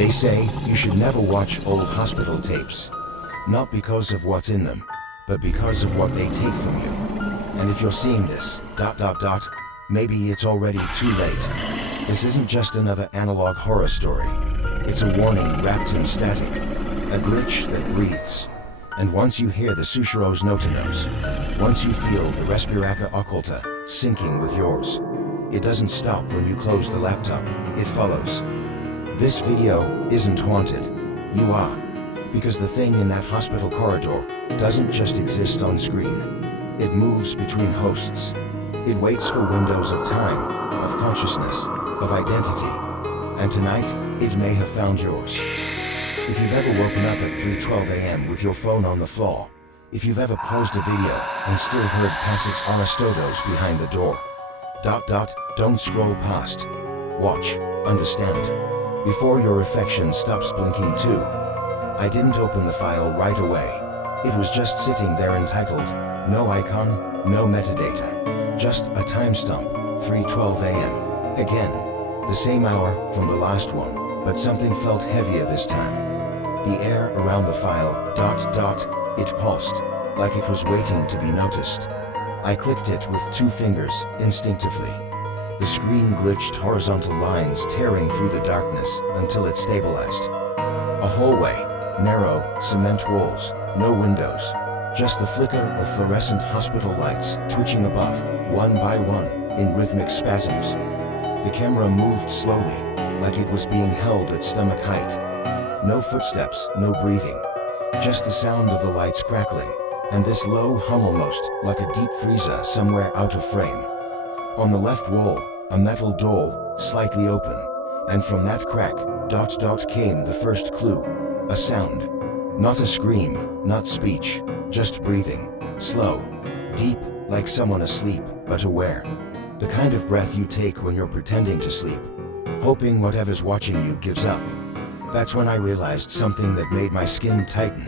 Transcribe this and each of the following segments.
They say you should never watch old hospital tapes. Not because of what's in them, but because of what they take from you. And if you're seeing this, maybe it's already too late. This isn't just another analog horror story. It's a warning wrapped in static, a glitch that breathes. And once you hear the Sushiro's Notanos, once you feel the Respiraka Occulta syncing with yours, it doesn't stop when you close the laptop, it follows. This video isn't haunted. You are. Because the thing in that hospital corridor doesn't just exist on screen. It moves between hosts. It waits for windows of time, of consciousness, of identity. And tonight, it may have found yours. If you've ever woken up at 3:12 a.m. with your phone on the floor, if you've ever paused a video and still heard Passus Aristodos behind the door, don't scroll past. Watch, understand. Before your affection stops blinking too. I didn't open the file right away. It was just sitting there entitled, no icon, no metadata. Just a timestamp, 3:12 a.m. Again, the same hour from the last one, but something felt heavier this time. The air around the file, it pulsed, like it was waiting to be noticed. I clicked it with 2 fingers, instinctively. The screen glitched horizontal lines tearing through the darkness until it stabilized. A hallway, narrow, cement walls, no windows, just the flicker of fluorescent hospital lights twitching above, one by one, in rhythmic spasms. The camera moved slowly, like it was being held at stomach height. No footsteps, no breathing, just the sound of the lights crackling, and this low hum almost like a deep freezer somewhere out of frame. On the left wall, a metal door, slightly open, and from that crack, came the first clue, a sound. Not a scream, not speech, just breathing, slow, deep, like someone asleep, but aware. The kind of breath you take when you're pretending to sleep, hoping whatever's watching you gives up. That's when I realized something that made my skin tighten.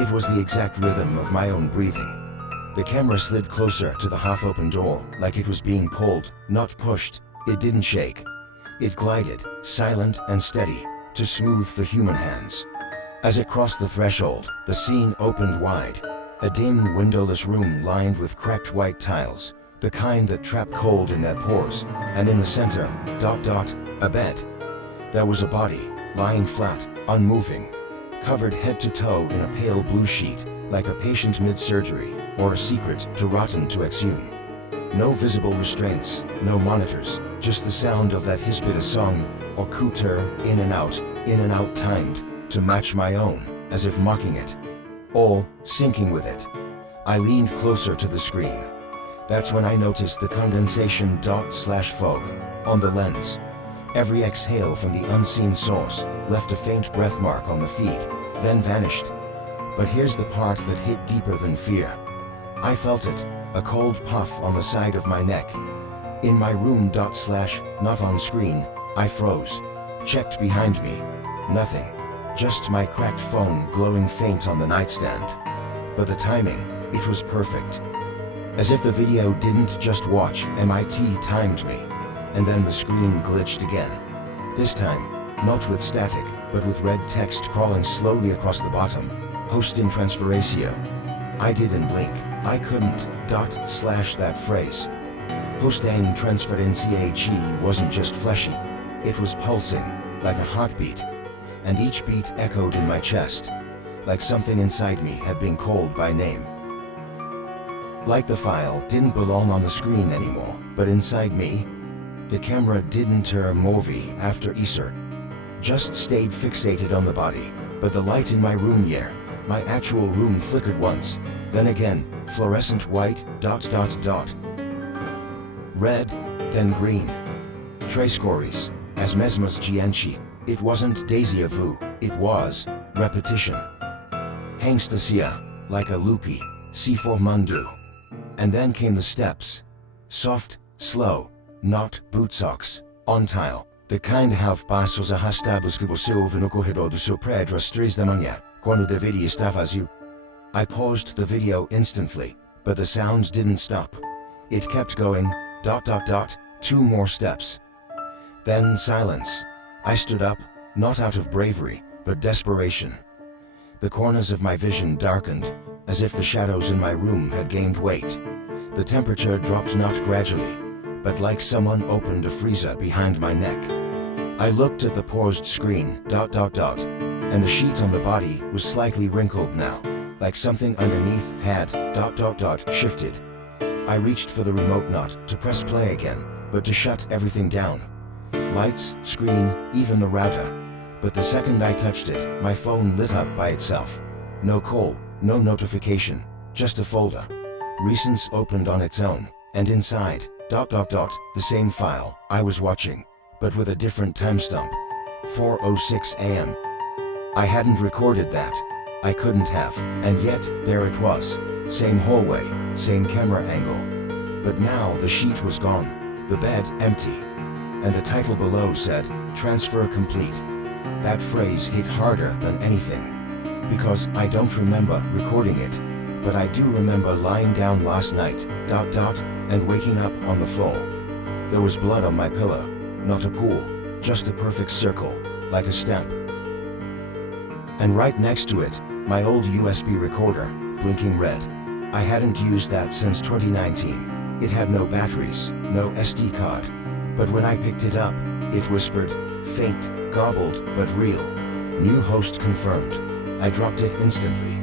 It was the exact rhythm of my own breathing. The camera slid closer to the half-open door, like it was being pulled, not pushed. It didn't shake. It glided, silent and steady, too smooth for human hands. As it crossed the threshold, the scene opened wide. A dim, windowless room lined with cracked white tiles, the kind that trap cold in their pores, and in the center, a bed. There was a body, lying flat, unmoving, covered head to toe in a pale blue sheet, like a patient mid-surgery, or a secret too rotten to exhume. No visible restraints, no monitors, just the sound of that Hispida song, or couture, in and out timed, to match my own, as if mocking it. All syncing with it. I leaned closer to the screen. That's when I noticed the condensation /fog on the lens. Every exhale from the unseen source left a faint breath mark on the feed, then vanished. But here's the part that hit deeper than fear. I felt it, a cold puff on the side of my neck. In my room not on screen, I froze. Checked behind me. Nothing. Just my cracked phone glowing faint on the nightstand. But the timing, it was perfect. As if the video didn't just watch, MIT timed me. And then the screen glitched again. This time, not with static, but with red text crawling slowly across the bottom. Host in transferência. I didn't blink. I couldn't. That phrase. Host in transferência wasn't just fleshy. It was pulsing, like a heartbeat. And each beat echoed in my chest, like something inside me had been called by name. Like the file didn't belong on the screen anymore, but inside me, the camera didn't turn movie after Easter. Just stayed fixated on the body, but the light in my room my actual room flickered once, then again, fluorescent white, red, then green. Tres cores, as mesmas gienci. It wasn't déjà vu, it was repetition. Hangstasia, like a loopy, C4 mundu. And then came the steps. Soft, slow, not boot socks, on tile. The kind have passos arrastados que você ouve no corredor do seu prédio às 3 da manhã, quando deveria estar vazio. I paused the video instantly, but the sounds didn't stop. It kept going, 2 more steps. Then silence. I stood up, not out of bravery, but desperation. The corners of my vision darkened, as if the shadows in my room had gained weight. The temperature dropped not gradually, but like someone opened a freezer behind my neck. I looked at the paused screen, and the sheet on the body was slightly wrinkled now, like something underneath had, shifted. I reached for the remote not to press play again, but to shut everything down. Lights, screen, even the router. But the second I touched it, my phone lit up by itself. No call, no notification, just a folder. Recents opened on its own, and inside, the same file I was watching, but with a different timestamp. 4:06 a.m. I hadn't recorded that. I couldn't have, and yet, there it was. Same hallway, same camera angle. But now the sheet was gone, the bed empty, and the title below said, "Transfer complete." That phrase hit harder than anything, because I don't remember recording it, but I do remember lying down last night, and waking up on the floor. There was blood on my pillow, not a pool, just a perfect circle, like a stamp. And right next to it, my old USB recorder, blinking red. I hadn't used that since 2019. It had no batteries, no SD card. But when I picked it up, it whispered, faint, garbled, but real. New host confirmed. I dropped it instantly.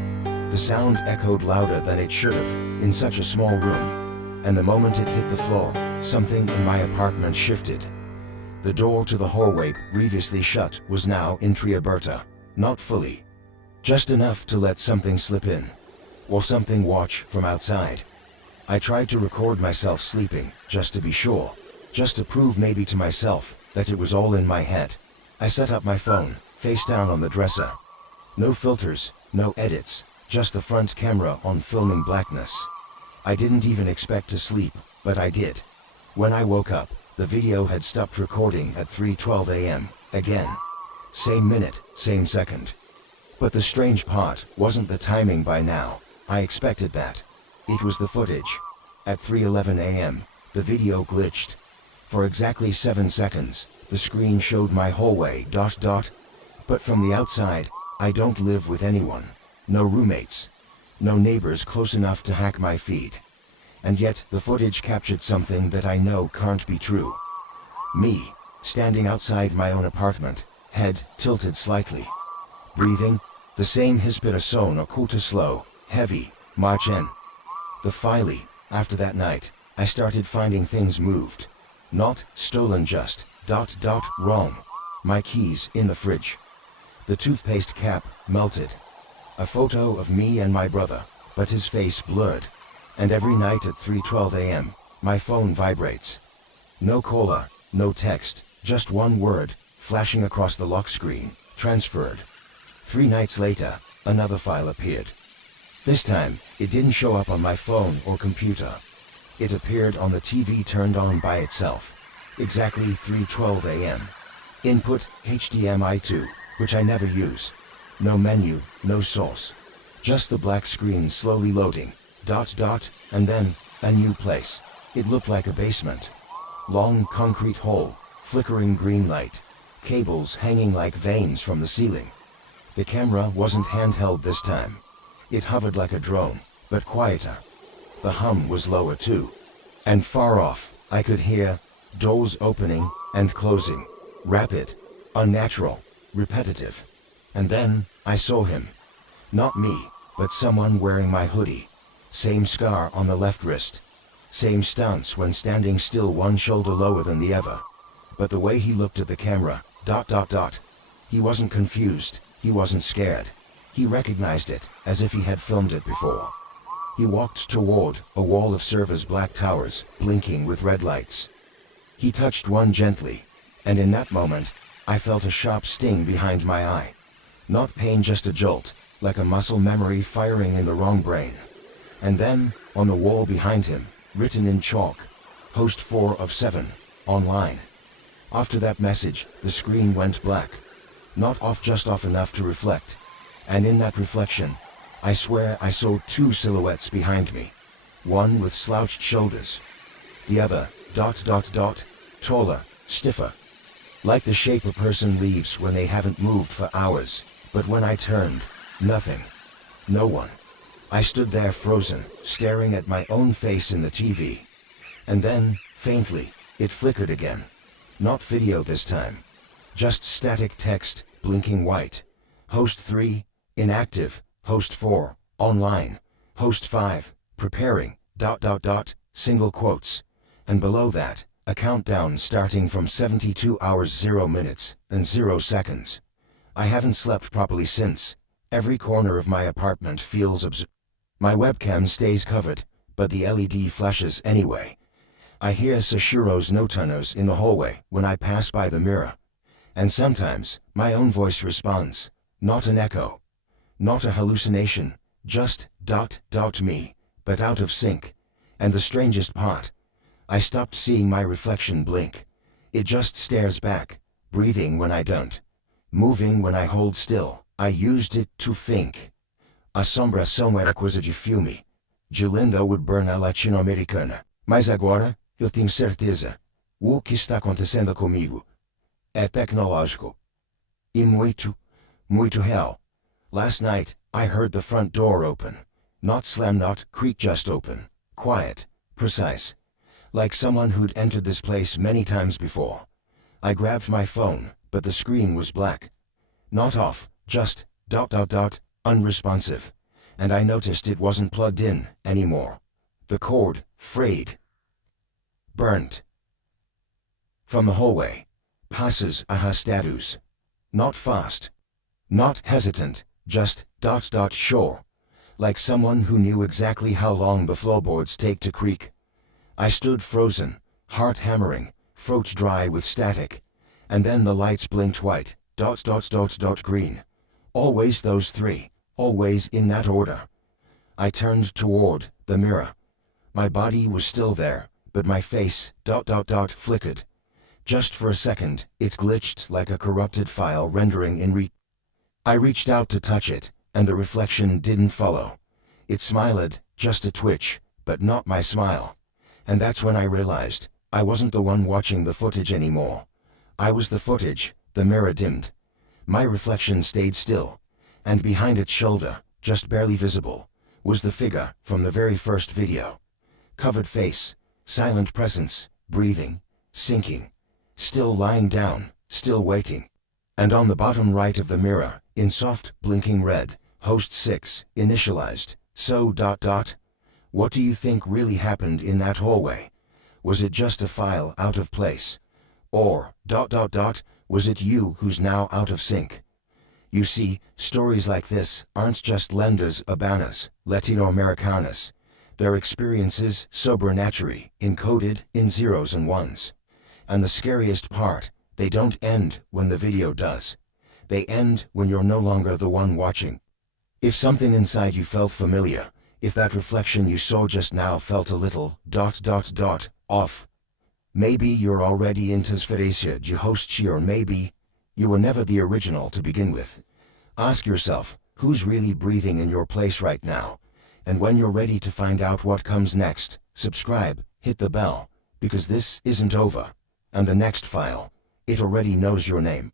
The sound echoed louder than it should have, in such a small room. And the moment it hit the floor, something in my apartment shifted. The door to the hallway, previously shut, was now intraberta. Not fully. Just enough to let something slip in. Or something watch from outside. I tried to record myself sleeping, just to be sure. Just to prove maybe to myself, that it was all in my head. I set up my phone, face down on the dresser. No filters, no edits, just the front camera on filming blackness. I didn't even expect to sleep, but I did. When I woke up, the video had stopped recording at 3:12 a.m. again. Same minute, same second. But the strange part wasn't the timing by now. I expected that. It was the footage. At 3:11 a.m., the video glitched. For exactly 7 seconds, the screen showed my hallway, But from the outside, I don't live with anyone. No roommates. No neighbors close enough to hack my feed. And yet, the footage captured something that I know can't be true. Me, standing outside my own apartment, head tilted slightly. Breathing, the same hispiração oculta slow, heavy, march in. The filey, after that night, I started finding things moved. Not stolen, just, wrong. My keys in the fridge. The toothpaste cap melted. A photo of me and my brother, but his face blurred. And every night at 3:12 a.m., my phone vibrates. No caller, no text, just one word, flashing across the lock screen, transferred. 3 nights later, another file appeared. This time, it didn't show up on my phone or computer. It appeared on the TV turned on by itself. Exactly 3:12 a.m. Input, HDMI 2, which I never use. No menu, no source. Just the black screen slowly loading, and then, a new place. It looked like a basement. Long concrete hall, flickering green light. Cables hanging like veins from the ceiling. The camera wasn't handheld this time. It hovered like a drone, but quieter. The hum was lower too. And far off, I could hear doors opening and closing. Rapid, unnatural, repetitive. And then, I saw him. Not me, but someone wearing my hoodie. Same scar on the left wrist. Same stance when standing still, one shoulder lower than the other. But the way he looked at the camera, he wasn't confused, he wasn't scared. He recognized it, as if he had filmed it before. He walked toward a wall of servers' black towers, blinking with red lights. He touched one gently, and in that moment, I felt a sharp sting behind my eye. Not pain, just a jolt, like a muscle memory firing in the wrong brain. And then, on the wall behind him, written in chalk, host 4 of 7, online. After that message, the screen went black. Not off, just off enough to reflect. And in that reflection, I swear I saw 2 silhouettes behind me. One with slouched shoulders. The other, taller, stiffer. Like the shape a person leaves when they haven't moved for hours, but when I turned, nothing. No one. I stood there frozen, staring at my own face in the TV. And then, faintly, it flickered again. Not video this time. Just static text, blinking white. Host 3, inactive. Host 4, online. Host 5, preparing, ... single quotes. And below that, a countdown starting from 72 hours 0 minutes and 0 seconds. I haven't slept properly since. Every corner of my apartment feels My webcam stays covered, but the LED flashes anyway. I hear Sashiro's notanos in the hallway when I pass by the mirror. And sometimes, my own voice responds. Not an echo. Not a hallucination, just ... me, but out of sync. And the strangest part, I stopped seeing my reflection blink. It just stares back, breathing when I don't. Moving when I hold still. I used it to think. A sombra são era coisa de filme. De linda would burn a latino-americana. Mas agora, eu tenho certeza. O que está acontecendo comigo é tecnológico. E muito, muito real. Last night, I heard the front door open. Not slam, not creak, just open. Quiet, precise. Like someone who'd entered this place many times before. I grabbed my phone, but the screen was black. Not off, just ... unresponsive. And I noticed it wasn't plugged in anymore. The cord, frayed. Burnt. From the hallway, passes arrastados. Not fast. Not hesitant, just ... sure. Like someone who knew exactly how long the floorboards take to creak. I stood frozen, heart hammering, throat dry with static. And then the lights blinked white, ... green. Always those three, always in that order. I turned toward the mirror. My body was still there, but my face ... flickered. Just for a second, it glitched like a corrupted file rendering in I reached out to touch it, and the reflection didn't follow. It smiled, just a twitch, but not my smile. And that's when I realized, I wasn't the one watching the footage anymore. I was the footage, the mirror dimmed. My reflection stayed still, and behind its shoulder, just barely visible, was the figure from the very first video. Covered face, silent presence, breathing, sinking, still lying down, still waiting. And on the bottom right of the mirror, in soft, blinking red, host 6, initialized, so ... What do you think really happened in that hallway? Was it just a file out of place? Or ... was it you who's now out of sync? You see, stories like this aren't just lendas urbanas, Latino-Americanas. They're experiences sobrenaturally, encoded in zeros and ones. And the scariest part, they don't end when the video does. They end when you're no longer the one watching. If something inside you felt familiar, if that reflection you saw just now felt a little ... off, maybe you're already in transferência de hosts, or maybe you were never the original to begin with. Ask yourself, who's really breathing in your place right now? And when you're ready to find out what comes next, subscribe, hit the bell, because this isn't over. And the next file, it already knows your name.